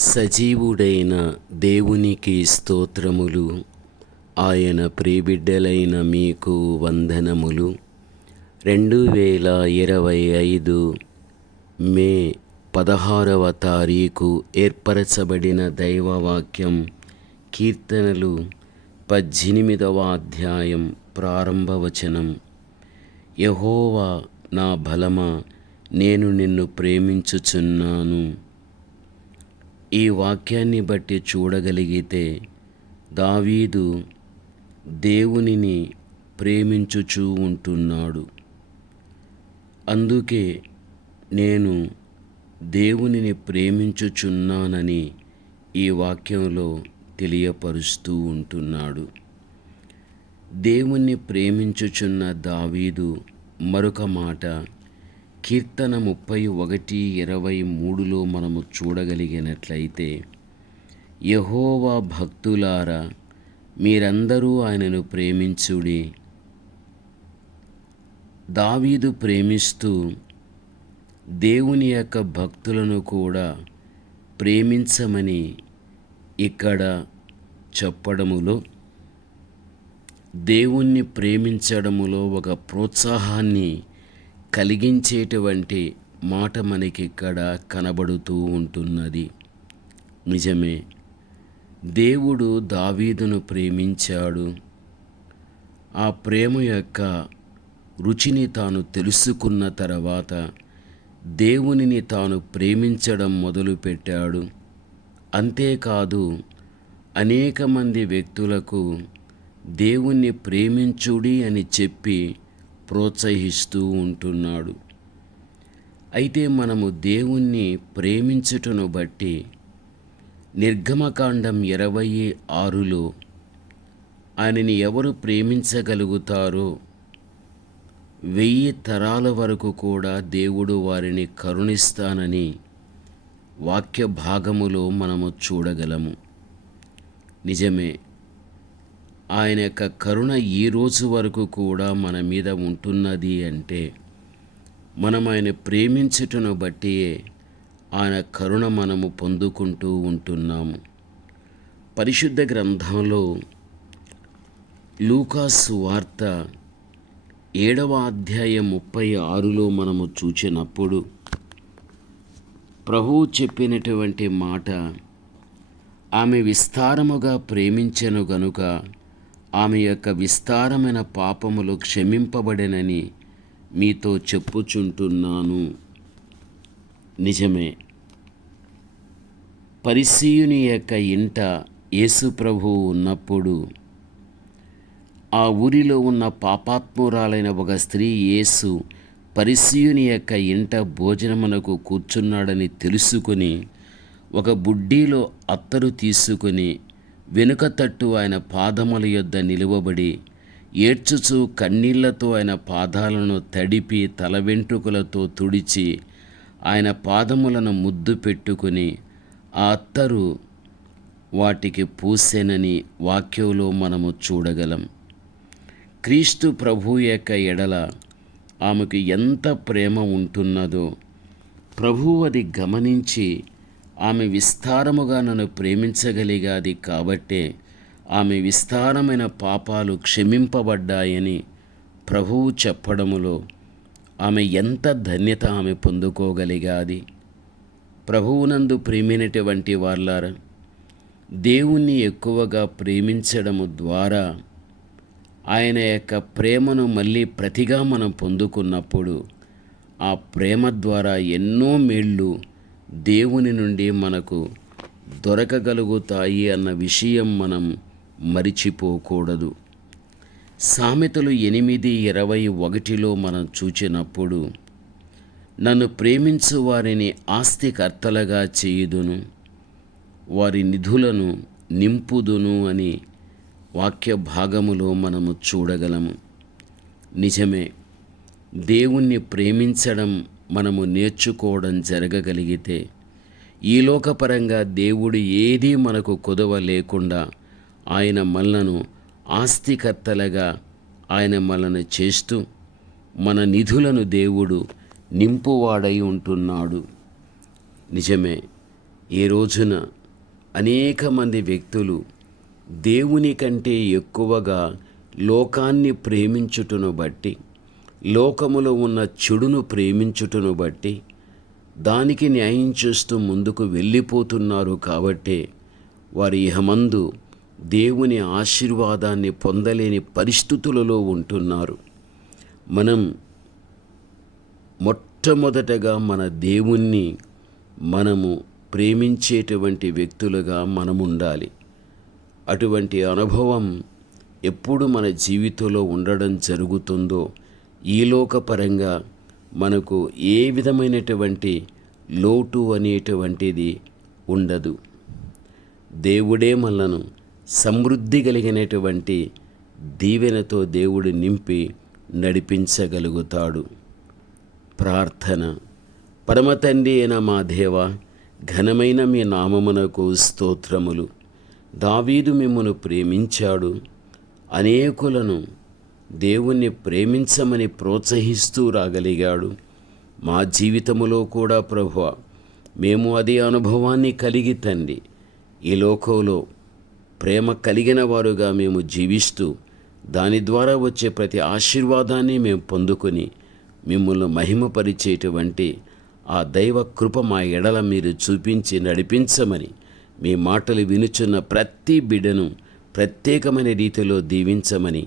సజీవుడైన దేవునికి స్తోత్రములు ఆయన ప్రియబిడ్డలైన మీకు వందనములు. రెండు వేల ఇరవై ఐదు మే పదహారవ తారీఖు ఏర్పరచబడిన దైవవాక్యం కీర్తనలు పద్దెనిమిదవ అధ్యాయం ప్రారంభవచనం యహోవా నా బలమా నేను నిన్ను ప్రేమించుచున్నాను. ఈ వాక్యాన్ని బట్టి చూడగలిగితే దావీదు దేవునిని ప్రేమించుచూ ఉంటున్నాడు. అందుకే నేను దేవునిని ప్రేమించుచున్నానని ఈ వాక్యంలో తెలియపరుస్తూ ఉంటున్నాడు. దేవుణ్ణి ప్రేమించుచున్న దావీదు మరొక మాట కీర్తన ముప్పై ఒకటి ఇరవై మూడులో మనము చూడగలిగినట్లయితే యహోవా భక్తులారా మీరందరూ ఆయనను ప్రేమించుడి. దావీదు ప్రేమిస్తూ దేవుని యొక్క భక్తులను కూడా ప్రేమించమని ఇక్కడ చెప్పడములో దేవుణ్ణి ప్రేమించడములో ఒక ప్రోత్సాహాన్ని కలిగించేటువంటి మాట మనకి ఇక్కడ కనబడుతూ ఉంటున్నది. నిజమే దేవుడు దావీదును ప్రేమించాడు. ఆ ప్రేమ యొక్క రుచిని తాను తెలుసుకున్న తర్వాత దేవునిని తాను ప్రేమించడం మొదలుపెట్టాడు. అంతేకాదు అనేక మంది వ్యక్తులకు దేవుణ్ణి ప్రేమించుడి అని చెప్పి ప్రోత్సహిస్తూ ఉంటున్నాడు. అయితే మనము దేవుణ్ణి ప్రేమించుటను బట్టి నిర్గమకాండం ఇరవై ఆరులో ఆయనని ఎవరు ప్రేమించగలుగుతారో వెయ్యి తరాల వరకు కూడా దేవుడు వారిని కరుణిస్తానని వాక్య భాగములో మనము చూడగలము. నిజమే ఆయన యొక్క కరుణ ఈ రోజు వరకు కూడా మన మీద ఉంటున్నది అంటే మనం ఆయన ప్రేమించుటను బట్టి ఆయన కరుణ మనము పొందుకుంటూ ఉంటున్నాము. పరిశుద్ధ గ్రంథంలో లూకాసు వార్త ఏడవ అధ్యాయం ముప్పై ఆరులో మనము చూచినప్పుడు ప్రభువు చెప్పినటువంటి మాట ఆమె విస్తారముగా ప్రేమించెను గనుక ఆమె యొక్క విస్తారమైన పాపములు క్షమింపబడెనని మీతో చెప్పుచుంటున్నాను. నిజమే. పరిసీయుని యొక్క ఇంట యేసు ప్రభువు ఉన్నప్పుడు ఆ ఊరిలో ఉన్న పాపాత్మురాలైన ఒక స్త్రీ యేసు పరిసీయుని యొక్క ఇంట భోజనమునకు కూర్చున్నాడని తెలుసుకొని ఒక బుడ్డీలో అత్తరు తీసుకొని వెనుక తట్టు ఆయన పాదముల యొద్ద నిలువబడి ఏడ్చుచు కన్నీళ్ళతో ఆయన పాదాలను తడిపి తల వెంట్రుకలతో తుడిచి ఆయన పాదములను ముద్దు పెట్టుకుని ఆ అత్తరు వాటికి పూసెనని వాక్యంలో మనము చూడగలం. క్రీస్తు ప్రభు యొక్క ఎడల ఆమెకు ఎంత ప్రేమ ఉంటున్నదో ప్రభువు అది గమనించి ఆమె విస్తారముగా నన్ను ప్రేమించగలిగాది కాబట్టే ఆమె విస్తారమైన పాపాలు క్షమింపబడ్డాయని ప్రభువు చెప్పడములో ఆమె ఎంత ధన్యత ఆమె పొందుకోగలిగాది. ప్రభువునందు ప్రేమినటువంటి వాళ్ళారా దేవుణ్ణి ఎక్కువగా ప్రేమించడము ద్వారా ఆయన యొక్క ప్రేమను మళ్ళీ ప్రతిగా మనం పొందుకున్నప్పుడు ఆ ప్రేమ ద్వారా ఎన్నో మేళ్ళు దేవుని నుండి మనకు దొరకగలుగుతాయి అన్న విషయం మనం మరిచిపోకూడదు. సామెతలు ఎనిమిది ఇరవై ఒకటిలో మనం చూచినప్పుడు నన్ను ప్రేమించు వారిని ఆస్తికర్తలుగా చేయుదును వారి నిధులను నింపుదును అని వాక్య భాగములో మనము చూడగలము. నిజమే దేవుణ్ణి ప్రేమించడం మనము నేర్చుకోవడం జరగగలిగితే ఈ లోకపరంగా దేవుడు ఏదీ మనకు కుదవ లేకుండా ఆయన మనలను ఆస్తికర్తలుగా ఆయన మనను చేస్తూ మన నిధులను దేవుడు నింపువాడై ఉంటున్నాడు. నిజమే ఈ రోజున అనేక మంది వ్యక్తులు దేవుని కంటే ఎక్కువగా లోకాన్ని ప్రేమించుటను బట్టి లోకములో ఉన్న చెడును ప్రేమించుటను బట్టి దానికి న్యాయం చేస్తూ ముందుకు వెళ్ళిపోతున్నారు కాబట్టే వారి ఇహమందు దేవుని ఆశీర్వాదాన్ని పొందలేని పరిస్థితులలో ఉంటున్నారు. మనం మొట్టమొదటగా మన దేవుణ్ణి మనము ప్రేమించేటువంటి వ్యక్తులుగా మనం ఉండాలి అటువంటి అనుభవం ఎప్పుడు మన జీవితంలో ఉండడం జరుగుతుందో ఈ లోకపరంగా మనకు ఏ విధమైనటువంటి లోటు అనేటువంటిది ఉండదు. దేవుడే మనలను సమృద్ధి కలిగినటువంటి దీవెనతో దేవుడు నింపి నడిపించగలుగుతాడు. ప్రార్థన. పరమతండ్రి అయిన మా దేవ ఘనమైన మీ నామమునకు స్తోత్రములు. దావీదు మిమ్మను ప్రేమించాడు. అనేకులను దేవుణ్ణి ప్రేమించమని ప్రోత్సహిస్తూ రాగలిగాడు. మా జీవితములో కూడా ప్రభు మేము అదే అనుభవాన్ని కలిగి తండ్రి. ఈ లోకంలో ప్రేమ కలిగిన వారుగా మేము జీవిస్తూ దాని ద్వారా వచ్చే ప్రతి ఆశీర్వాదాన్ని మేము పొందుకొని మిమ్మల్ని మహిమపరిచేటువంటి ఆ దైవ కృప మా ఎడల మీరు చూపించి నడిపించమని మీ మాటలు వినుచున్న ప్రతి బిడ్డను ప్రత్యేకమైన రీతిలో దీవించమని